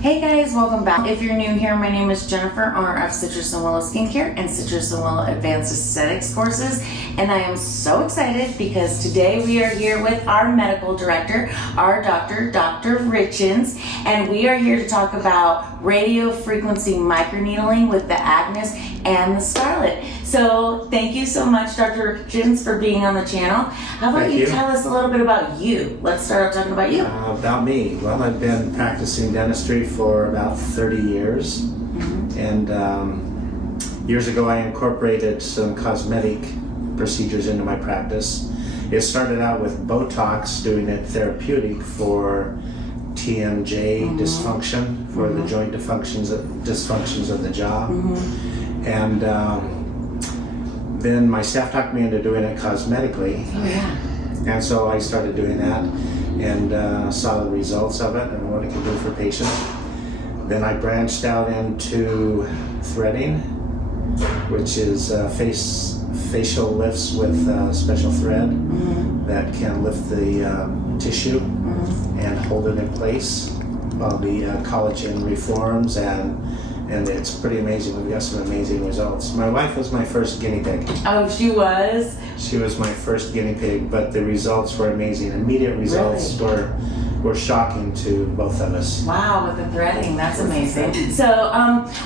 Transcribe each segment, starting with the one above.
Hey guys, welcome back. If you're new here, my name is Jennifer, owner of Citrusandwillow Skincare and Citrusandwillow Advanced Aesthetics courses, and I am so excited because today we are here with our medical director, our doctor, Dr. Richins, and we are here to talk about radio frequency microneedling with the AGNES and the SCARLET. So thank you so much, Dr. Richins, for being on the channel. How about you tell us a little bit about you? Let's start out talking about you. About me. Well, I've been practicing dentistry for about 30 years. And years ago I incorporated some cosmetic procedures into my practice. It started out with Botox, doing it therapeutic for TMJ dysfunction, for the joint dysfunctions of the jaw. And then my staff talked me into doing it cosmetically. And so I started doing that and saw the results of it and what it could do for patients. Then I branched out into threading, which is facial lifts with special thread that can lift the tissue and hold it in place while the collagen reforms, and it's pretty amazing. We've got some amazing results. My wife was my first guinea pig. Oh, she was? She was my first guinea pig, but the results were amazing. Immediate results were shocking to both of us. Wow, with the threading, that's amazing. So,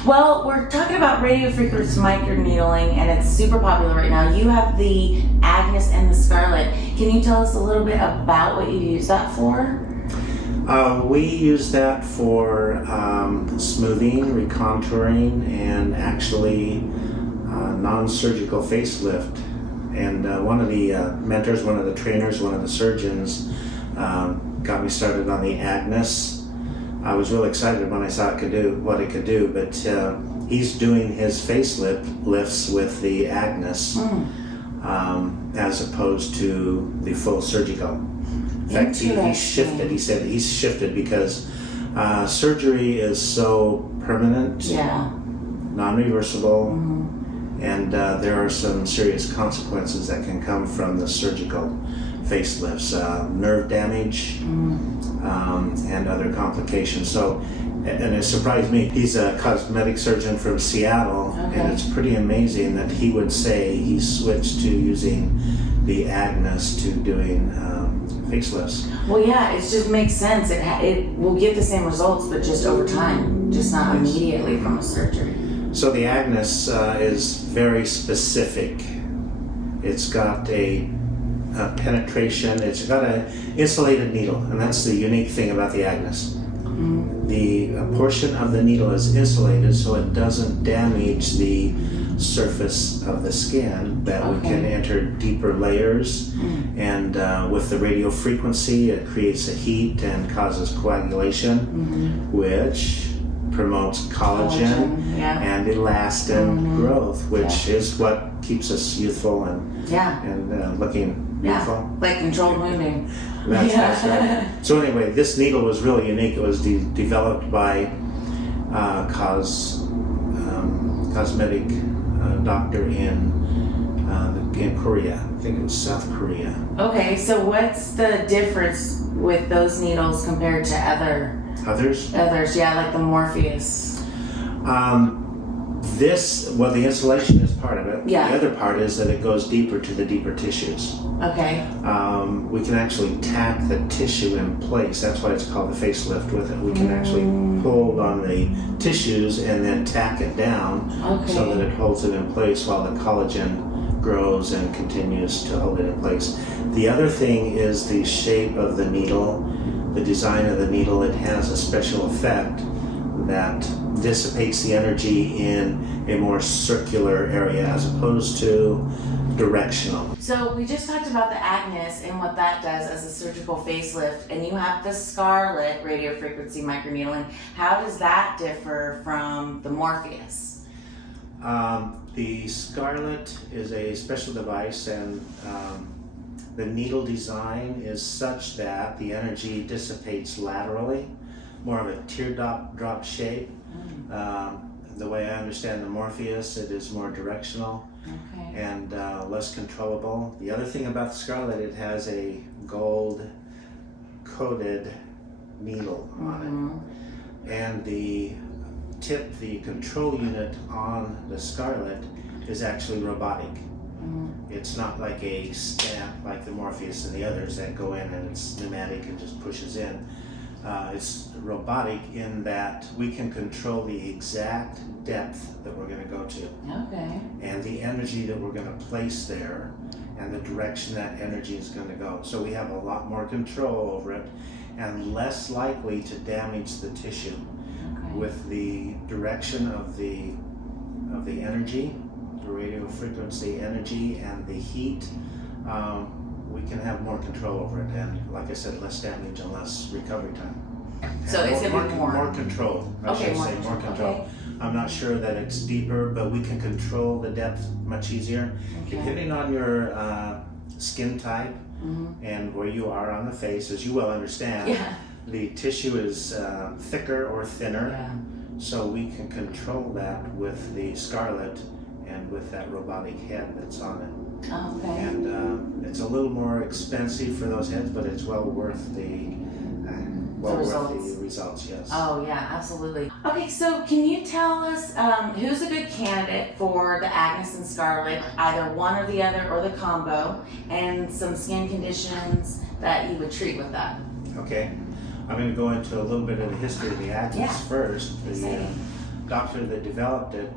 well, we're talking about radio frequency microneedling, and it's super popular right now. You have the AGNES and the SCARLET. Can you tell us a little bit about what you use that for? We use that for smoothing, recontouring, and actually non-surgical facelift. And one of the mentors, one of the trainers, one of the surgeons got me started on the AGNES. I was really excited when I saw it could do what it could do, but he's doing his facelifts with the AGNES as opposed to the full surgical. In fact, he shifted. He said he's shifted because surgery is so permanent, non-reversible, and there are some serious consequences that can come from the surgical facelifts, nerve damage, and other complications. So, and it surprised me. He's a cosmetic surgeon from Seattle, and it's pretty amazing that he would say he switched to using the AGNES to doing facelifts. Well, yeah, it just makes sense. It will get the same results, but just over time, just not immediately from a surgery. So the AGNES is very specific. It's got a penetration. It's got an insulated needle, and that's the unique thing about the AGNES. The portion of the needle is insulated, so it doesn't damage the surface of the skin, that we can enter deeper layers, and with the radio frequency it creates a heat and causes coagulation, which promotes collagen and elastin growth, which is what keeps us youthful and looking beautiful. Like controlled wounding. That's right. So anyway, this needle was really unique. It was developed by cosmetic doctor in Korea. I think it was South Korea. Okay, so what's the difference with those needles compared to others? Yeah, like the Morpheus. The insulation is part of it. The other part is that it goes deeper to the deeper tissues. We can actually tack the tissue in place. That's why it's called the facelift with it. We can actually pull on the tissues and then tack it down so that it holds it in place while the collagen grows and continues to hold it in place. The other thing is the shape of the needle, the design of the needle. It has a special effect that dissipates the energy in a more circular area as opposed to directional. So we just talked about the AGNES and what that does as a surgical facelift, and you have the SCARLET radio frequency microneedling. How does that differ from the Morpheus? The SCARLET is a special device, and the needle design is such that the energy dissipates laterally, more of a teardrop shape. The way I understand the Morpheus, it is more directional and less controllable. The other thing about the SCARLET, it has a gold coated needle on it. And the control unit on the SCARLET is actually robotic. It's not like a stamp like the Morpheus and the others that go in and it's pneumatic and just pushes in. It's robotic in that we can control the exact depth that we're going to go to. Okay. And the energy that we're going to place there and the direction that energy is going to go. So we have a lot more control over it and less likely to damage the tissue. Okay. With the direction of the energy, the radio frequency energy and the heat, we can have more control over it, and like I said, less damage and less recovery time. So and it's gonna be more control. I Okay, should more say more control. Okay. I'm not sure that it's deeper, but we can control the depth much easier, Okay. depending on your skin type and where you are on the face. As you well understand, Yeah. the tissue is thicker or thinner. Yeah. So we can control that with the SCARLET and with that robotic head that's on it. Okay. And it's a little more expensive for those heads, but it's well worth the results. Yes. Oh yeah, absolutely. Okay, so can you tell us who's a good candidate for the AGNES and SCARLET, either one or the other or the combo, and some skin conditions that you would treat with that? Okay. I'm going to go into a little bit of the history of the AGNES first. The doctor that developed it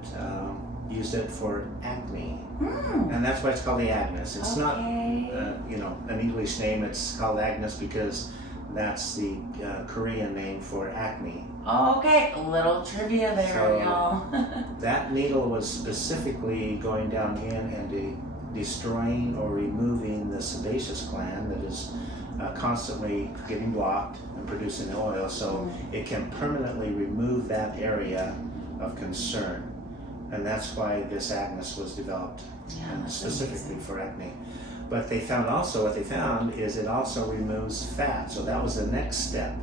used it for acne, and that's why it's called the AGNES. It's not, an English name. It's called AGNES because that's the Korean name for acne. Okay, a little trivia there, So, y'all. That needle was specifically going down in and destroying or removing the sebaceous gland that is constantly getting blocked and producing oil, so it can permanently remove that area of concern. And that's why this AGNES was developed, and specifically for acne. But what they found is it also removes fat. So that was the next step.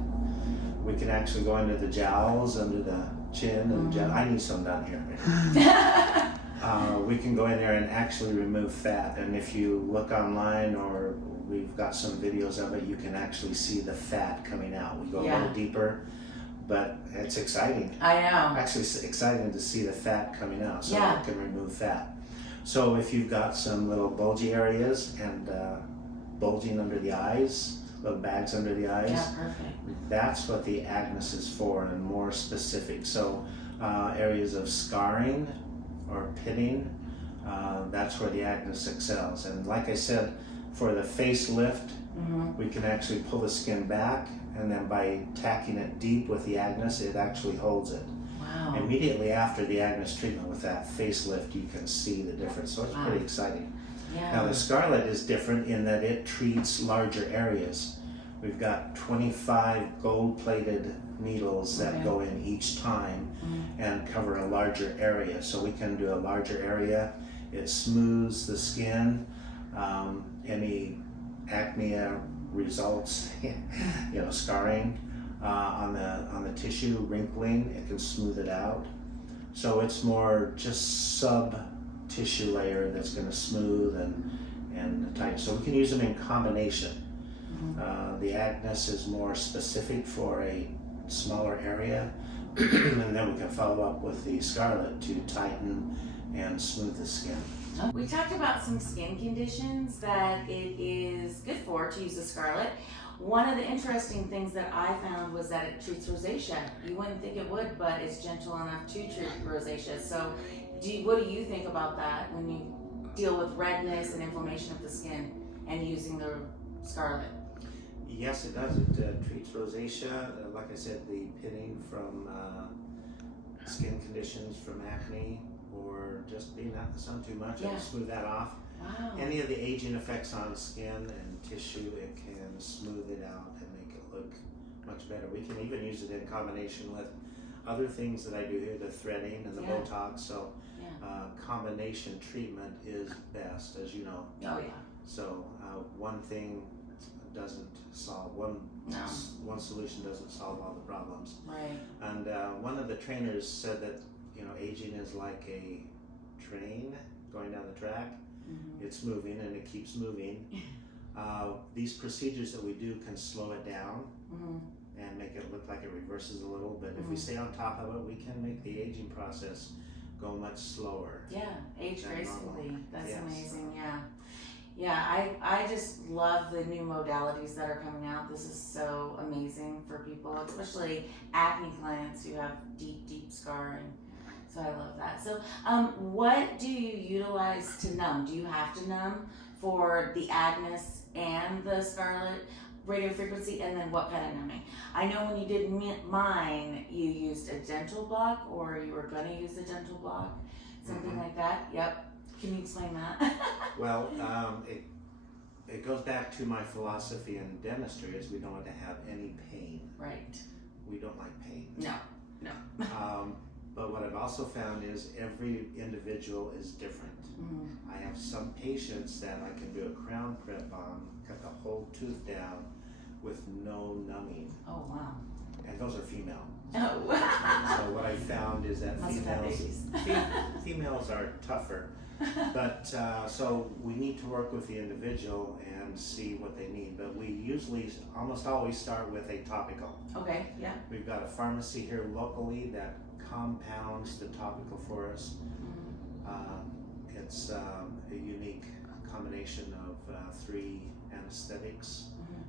We can actually go into the jowls, under the chin, and I need some down here. We can go in there and actually remove fat. And if you look online, or we've got some videos of it, you can actually see the fat coming out. We go a little deeper, but it's exciting. I know. Actually, it's exciting to see the fat coming out, so it can remove fat. So if you've got some little bulgy areas and bulging under the eyes, little bags under the eyes, perfect. That's what the AGNES is for, and more specific. So areas of scarring or pitting, that's where the AGNES excels. And like I said, for the facelift, we can actually pull the skin back, and then by tacking it deep with the AGNES, it actually holds it. Wow. Immediately after the AGNES treatment with that facelift, you can see the difference. So it's pretty exciting. Yeah. Now the SCARLET is different in that it treats larger areas. We've got 25 gold-plated needles that go in each time and cover a larger area. So we can do a larger area. It smooths the skin. Any acne results, scarring on the tissue, wrinkling, it can smooth it out. So it's more just sub-tissue layer that's going to smooth and tighten. So we can use them in combination. The AGNES is more specific for a smaller area, and then we can follow up with the SCARLET to tighten and smooth the skin. We talked about some skin conditions that it is good for to use the SCARLET. One of the interesting things that I found was that it treats rosacea. You wouldn't think it would, but it's gentle enough to treat rosacea. So what do you think about that when you deal with redness and inflammation of the skin and using the SCARLET? Yes, it does. It treats rosacea. Like I said, the pitting from skin conditions, from acne, or just being out in the sun too much, it'll smooth that off. Wow. Any of the aging effects on skin and tissue, it can smooth it out and make it look much better. We can even use it in combination with other things that I do here, the threading and the Botox. So combination treatment is best, as you know. Oh yeah. So one thing doesn't solve one solution doesn't solve all the problems. Right. And one of the trainers said that aging is like a train going down the track. It's moving and it keeps moving. These procedures that we do can slow it down and make it look like it reverses a little. But if we stay on top of it, we can make the aging process go much slower. Yeah, age than gracefully. normal. That's Yes. amazing. Yeah. Yeah, I just love the new modalities that are coming out. This is so amazing for people, especially acne clients who have deep scarring. So I love that. So what do you utilize to numb? Do you have to numb for the AGNES and the SCARLET radio frequency, and then what kind of numbing? I know when you did mine, you used a gentle block, or you were going to use a gentle block, something like that. Yep. Can you explain that? Well, it goes back to my philosophy in dentistry is we don't want to have any pain. Right. We don't like pain. No. But what I've also found is every individual is different. I have some patients that I can do a crown prep on, cut the whole tooth down with no numbing. Oh, wow. And those are female. Oh, wow. So what I found is that Must have had females are tougher. But so we need to work with the individual and see what they need. But we usually almost always start with a topical. Okay, yeah. We've got a pharmacy here locally that compounds the topical for us. It's a unique combination of 3 anesthetics,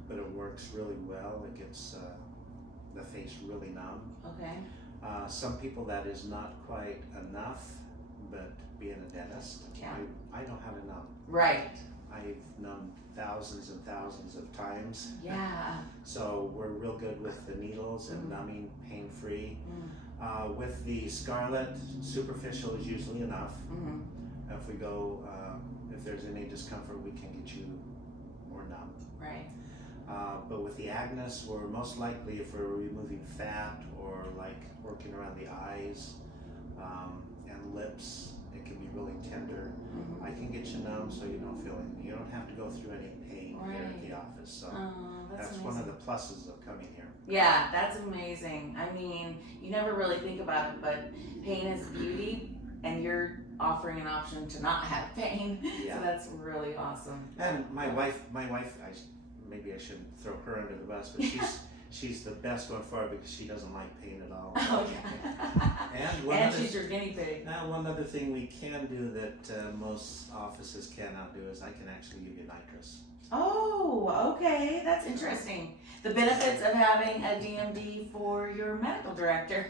but it works really well. It gets the face really numb. Okay. Some people that is not quite enough, but being a dentist, Yeah. I know how to numb. Right. I've numbed thousands and thousands of times. Yeah. So we're real good with the needles and numbing, pain-free. With the SCARLET, superficial is usually enough. If we go, if there's any discomfort, we can get you more numb. Right. But with the AGNES, we're most likely, if we're removing fat or like working around the eyes and lips, it can be really tender. I can get you numb so you don't feel it. You don't have to go through any pain here at the office. So that's one of the pluses of coming here. Yeah, that's amazing. I mean, you never really think about it, but pain is beauty, and you're offering an option to not have pain. Yeah. So that's really awesome. And my wife, maybe I shouldn't throw her under the bus, but she's the best one for it because she doesn't like pain at all. Oh, yeah. And she's your guinea pig. Now, one other thing we can do that most offices cannot do is I can actually give you nitrous. Oh, okay. That's interesting. The benefits of having a DMD for your medical director.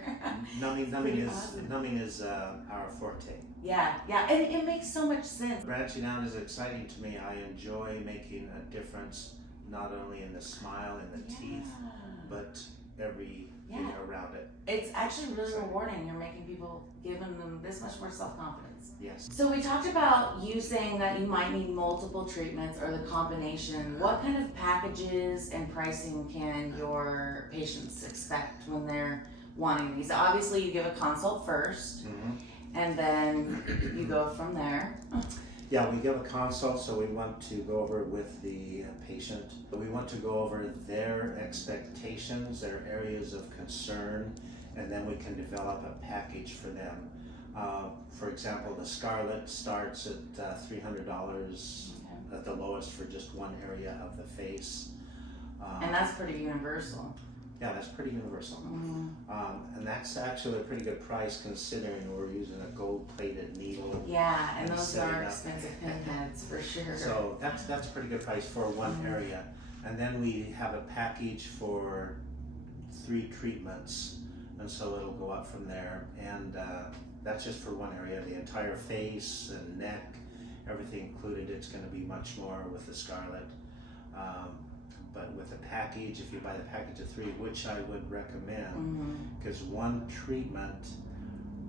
Numbing is our forte. Yeah, and it makes so much sense. Branching out is exciting to me. I enjoy making a difference not only in the smile and the teeth, but everything around it. It's actually really rewarding. You're making people, giving them this much more self-confidence. Yes. So we talked about you saying that you might need multiple treatments or the combination. What kind of packages and pricing can your patients expect when they're wanting these? Obviously, you give a consult first, and then you go from there. Yeah, we give a consult, so we want to go over with the patient. We want to go over their expectations, their areas of concern, and then we can develop a package for them. For example, the SCARLET starts at $300 at the lowest for just one area of the face. And that's pretty universal. Yeah, that's pretty universal. And that's actually a pretty good price considering we're using a gold-plated needle. Yeah, and those are expensive pinheads for sure. So that's a pretty good price for one area. And then we have a package for 3 treatments, and so it'll go up from there. And that's just for one area. The entire face and neck, everything included, it's going to be much more with the SCARLET. But with a package, if you buy the package of 3, which I would recommend, because one treatment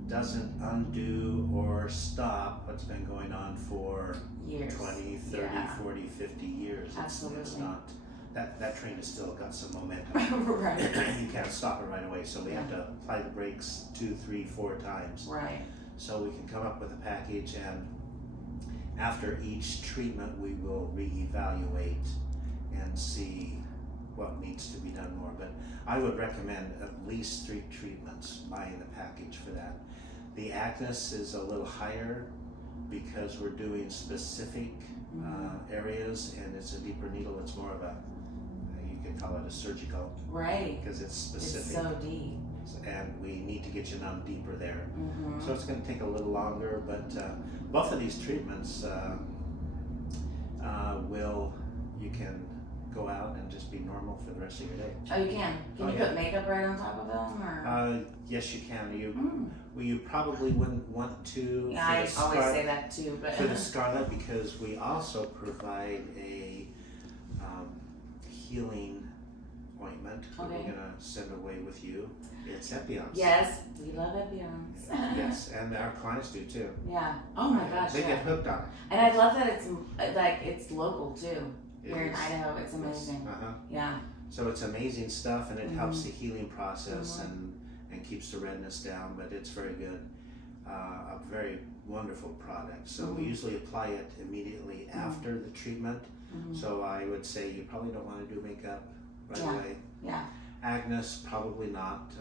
doesn't undo or stop what's been going on for years. 20, 30, 40, 50 years. Absolutely. It's not, that train has still got some momentum. Right. You can't stop it right away, so we have to apply the brakes 2, 3, 4 times. Right. So we can come up with a package, and after each treatment we will reevaluate and see what needs to be done more. But I would recommend at least 3 treatments, buying the package for that. The AGNES is a little higher because we're doing specific areas, and it's a deeper needle. It's more of a, you could call it a surgical. Right. Because it's specific. It's so deep. And we need to get you numb deeper there. Mm-hmm. So it's going to take a little longer, but both of these treatments you can go out and just be normal for the rest of your day. Oh, you can? Can you put makeup right on top of them? Or? Yes, you can. You probably wouldn't want to. Yeah, I always say that too. But for the SCARLET, because we also provide a healing ointment that we're going to send away with you. It's Epion's. Yes, we love Epion's. Yes, and our clients do too. Yeah. Oh my gosh. They get hooked on it. And I love that it's local too. Here in Idaho, it's amazing. Yeah. So it's amazing stuff, and it helps the healing process and keeps the redness down. But it's very good. A very wonderful product. So we usually apply it immediately after the treatment. So I would say you probably don't want to do makeup right away. Yeah. AGNES, probably not.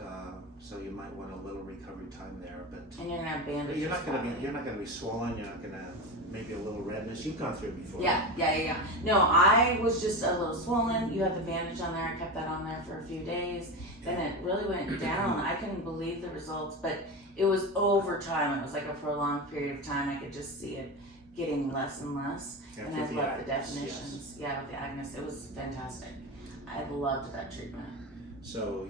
So you might want a little recovery time there, but and you're gonna have bandages. You're not gonna be swollen. You're not gonna maybe a little redness. You've gone through it before. Yeah. No, I was just a little swollen. You have the bandage on there. I kept that on there for a few days. Then it really went down. I couldn't believe the results, but it was over time. It was like a prolonged period of time. I could just see it getting less and less. And I loved the definitions. Yeah, with the AGNES, it was fantastic. I loved that treatment. So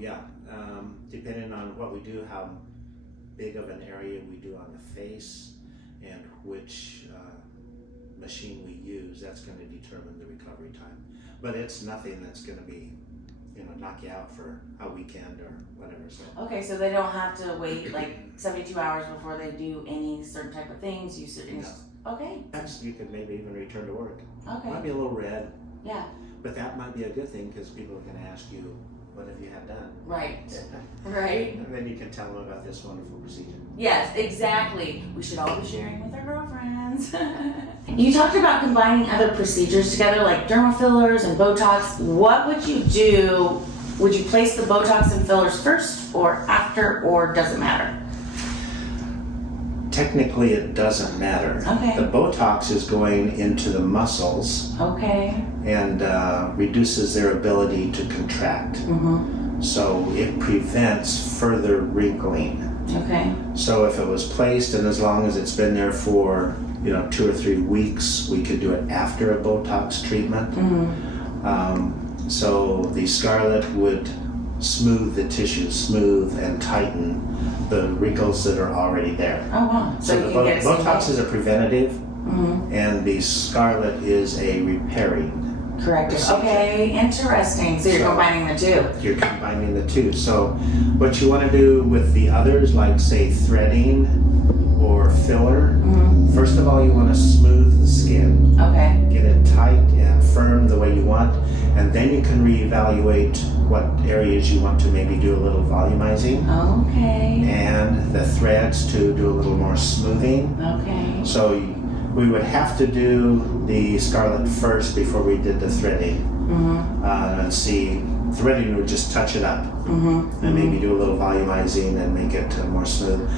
depending on what we do, how big of an area we do on the face, and which machine we use, that's going to determine the recovery time. But it's nothing that's going to be, knock you out for a weekend or whatever. So. Okay, so they don't have to wait like 72 hours before they do any certain type of things. Okay. You could maybe even return to work. Okay. Might be a little red. Yeah. But that might be a good thing, because people are going to ask you, what have you had done? Right. Right. And then you can tell them about this wonderful procedure. Yes, exactly. We should all be sharing with our girlfriends. You talked about combining other procedures together, like dermal fillers and Botox. What would you do? Would you place the Botox and fillers first or after, or does it matter? Technically, it doesn't matter. Okay. The Botox is going into the muscles. Okay. And reduces their ability to contract. So it prevents further wrinkling. Okay. So if it was placed, and as long as it's been there for 2 or 3 weeks, we could do it after a Botox treatment. So the SCARLET would smooth the tissue, smooth and tighten the wrinkles that are already there. Oh wow! So the Botox is a preventative, and the SCARLET is a repairing. Corrective. Okay, interesting. So you're combining the two. You're combining the two. So what you want to do with the others, like say threading or filler, first of all you want to smooth the skin. Okay. Get it tight and firm the way you want, and then you can reevaluate what areas you want to maybe do a little volumizing. Okay. And the threads to do a little more smoothing. Okay. So we would have to do the SCARLET first before we did the threading. And see, threading would just touch it up and maybe do a little volumizing and make it more smooth.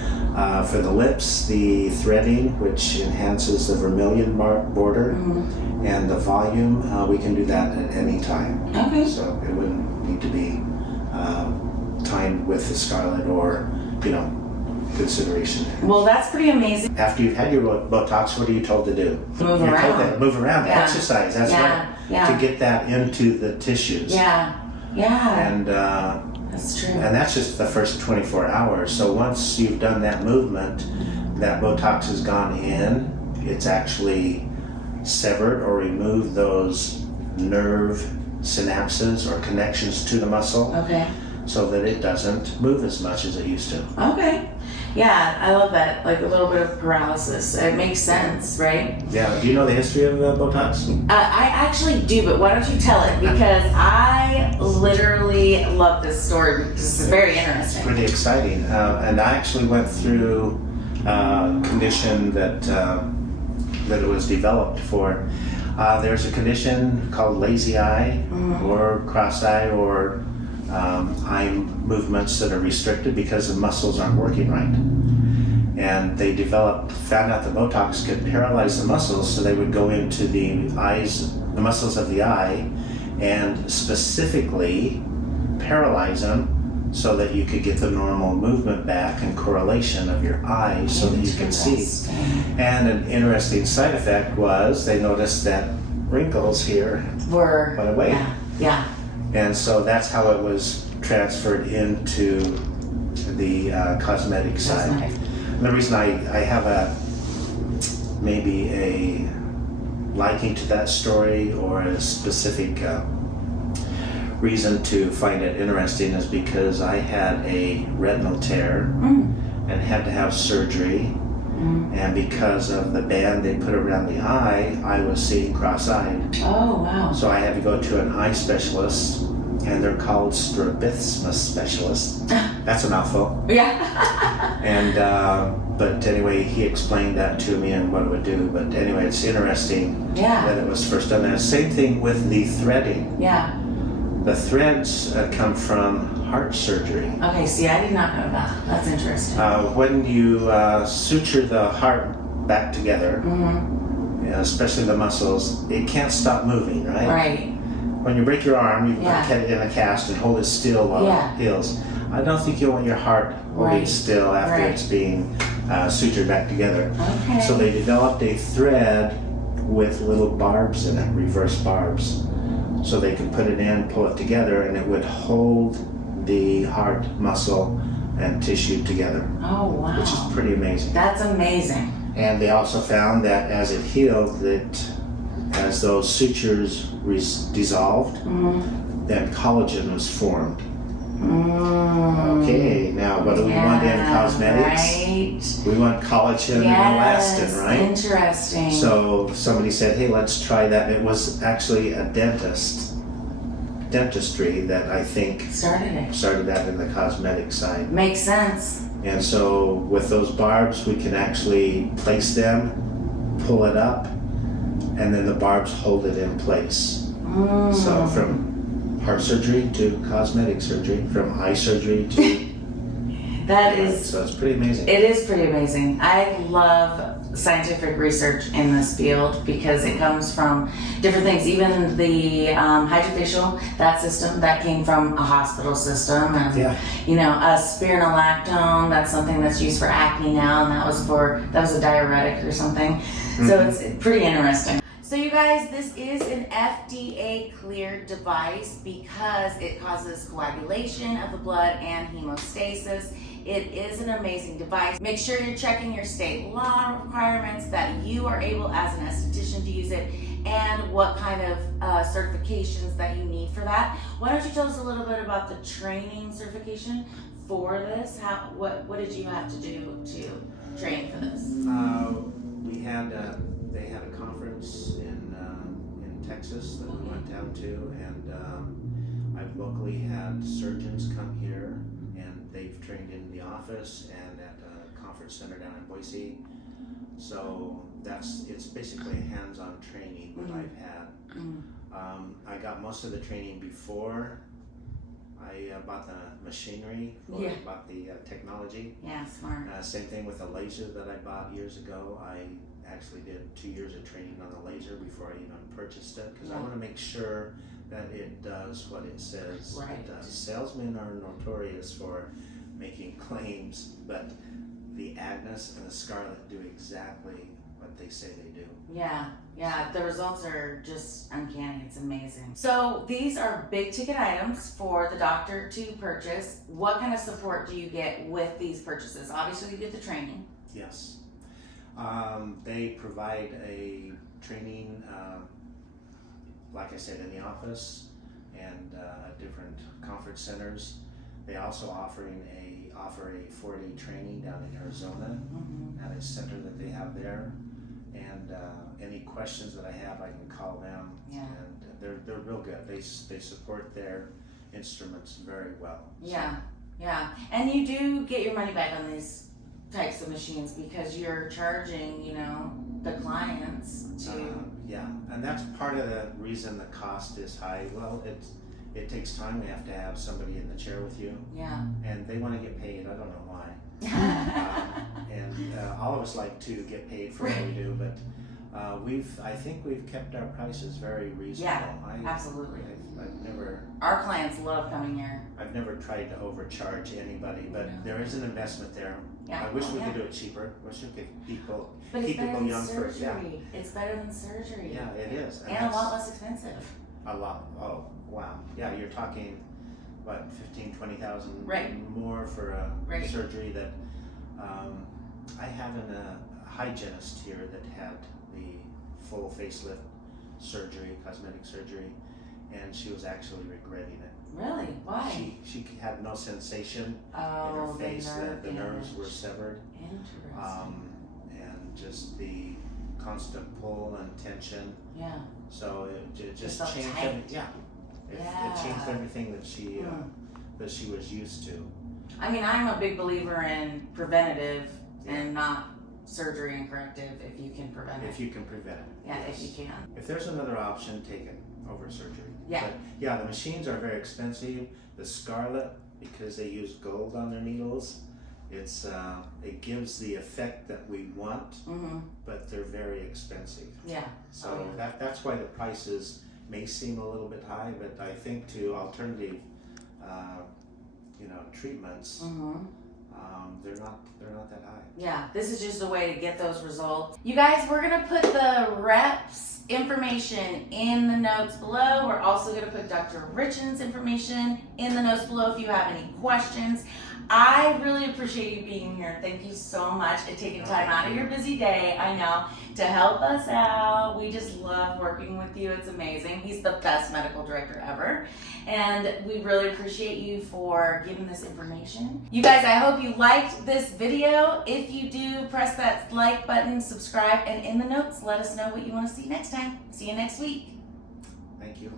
For the lips, the threading, which enhances the vermilion border, and the volume, we can do that at any time. Okay. So it wouldn't need to be timed with the SCARLET or, consideration there. Well, that's pretty amazing. After you've had your Botox, what are you told to do? Move You're around. told to move around, exercise. That's right. Yeah. To get that into the tissues. Yeah. And that's true. And that's just the first 24 hours. So once you've done that movement, that Botox has gone in, it's actually severed or removed those nerve synapses or connections to the muscle. Okay. So that it doesn't move as much as it used to. Okay. Yeah, I love that. Like a little bit of paralysis. It makes sense, right? Yeah. Do you know the history of Botox? I actually do, but why don't you tell it? Because I literally love this story because it's very interesting. It's pretty exciting. And I actually went through a condition that it was developed for. There's a condition called lazy eye or cross eye or eye movements that are restricted because the muscles aren't working right. And they found out the Botox could paralyze the muscles, so they would go into the muscles of the eye, and specifically paralyze them so that you could get the normal movement back and correlation of your eyes so that you could see. And an interesting side effect was they noticed that wrinkles here went away. Yeah. And so that's how it was transferred into the cosmetic side. And the reason I have maybe a liking to that story or a specific reason to find it interesting is because I had a retinal tear and had to have surgery. And because of the band they put around the eye, I was seeing cross-eyed. Oh, wow. So I had to go to an eye specialist, and they're called strabismus specialists. That's a mouthful. Yeah. And but anyway, he explained that to me and what it would do. But anyway, it's interesting that it was first done. And same thing with the threading. Yeah. The threads come from heart surgery. Okay, see, I did not know that. That's interesting. When you suture the heart back together, especially the muscles, it can't stop moving, right? Right. When you break your arm, you put it in a cast and hold it still while it heals. I don't think you want your heart holding still after it's being sutured back together. Okay. So they developed a thread with little barbs in it, reverse barbs. So they could put it in, pull it together, and it would hold the heart muscle and tissue together. Oh, wow. Which is pretty amazing. That's amazing. And they also found that as it healed, that as those sutures dissolved, then collagen was formed. Okay, now what do we want in cosmetics? Right. We want collagen and elastin, right? Interesting. So somebody said, hey, let's try that. It was actually a dentistry that I think started that in the cosmetic side. Makes sense. And so with those barbs, we can actually place them, pull it up, and then the barbs hold it in place. So from heart surgery to cosmetic surgery, from eye surgery to... So it's pretty amazing. It is pretty amazing. I love scientific research in this field because it comes from different things. Even the hydrofacial, that system, that came from a hospital system. And, you know, spironolactone, that's something that's used for acne now, and that was a diuretic or something. So it's pretty interesting. So you guys, this is an FDA cleared device because it causes coagulation of the blood and hemostasis. It is an amazing device. Make sure you're checking your state law requirements, that you are able as an esthetician to use it, and what kind of certifications that you need for that. Why don't you tell us a little bit about the training certification for this? What did you have to do to train for this? They had a conference in Texas that we went down to, and I've locally had surgeons come here, and they've trained in the office and at a conference center down in Boise. So it's basically a hands-on training that I've had. I got most of the training before I bought the machinery, bought the technology. Yeah, smart. Same thing with the laser that I bought years ago. I actually did 2 years of training on the laser before I even purchased it, because I want to make sure that it does what it says it does. Salesmen are notorious for making claims, but the AGNES and the SCARLET do exactly what they say they do. Yeah, the results are just uncanny. It's amazing. So these are big ticket items for the doctor to purchase. What kind of support do you get with these purchases? Obviously you get the training. Yes. They provide a training, like I said, in the office and at different conference centers. They also offer a 4-day training down in Arizona at a center that they have there. And any questions that I have, I can call them. And they're real good. They support their instruments very well. Yeah. And you do get your money back on these types of machines because you're charging, the clients to... and that's part of the reason the cost is high. Well, it takes time. We have to have somebody in the chair with you. Yeah. And they want to get paid. I don't know why. And all of us like to get paid for what we do, but I think we've kept our prices very reasonable. Yeah, absolutely. Our clients love coming here. I've never tried to overcharge anybody, but No. there is an investment there. Yeah. I wish we yeah. could do it cheaper. I wish we could people But it's keep better people than young surgery. first. Yeah. It's better than surgery. Yeah, it is. And a that's lot less expensive. a lot. Oh, wow. Yeah, you're talking what 15, 20,000 Right. more for a Right. surgery that I have a hygienist here that had the full facelift surgery, cosmetic surgery, and she was actually regretting it. Really? Why? She had no sensation in Oh, her face. The nerves damage. were severed. Interesting. And just the constant pull and tension. Yeah. So it just felt changed tight. everything. Yeah. It changed everything that she was used to. I mean, I'm a big believer in preventative and not surgery and corrective if you can prevent it. If you can prevent it. Yeah, yes. if you can. If there's another option, take it over surgery. Yeah. But yeah, the machines are very expensive. The SCARLET, because they use gold on their needles, it gives the effect that we want, but they're very expensive. Yeah. So that's why the prices may seem a little bit high, but I think to alternative, treatments, they're not that high. Yeah, this is just a way to get those results. You guys, we're gonna put the reps information in the notes below. We're also gonna put Dr. Richins' information in the notes below if you have any questions. I really appreciate you being here. Thank you so much and taking time out of your busy day, I know, to help us out. We just love working with you. It's amazing. He's the best medical director ever. And we really appreciate you for giving this information. You guys, I hope you liked this video. If you do, press that like button, subscribe, and in the notes, let us know what you want to see next time. See you next week. Thank you.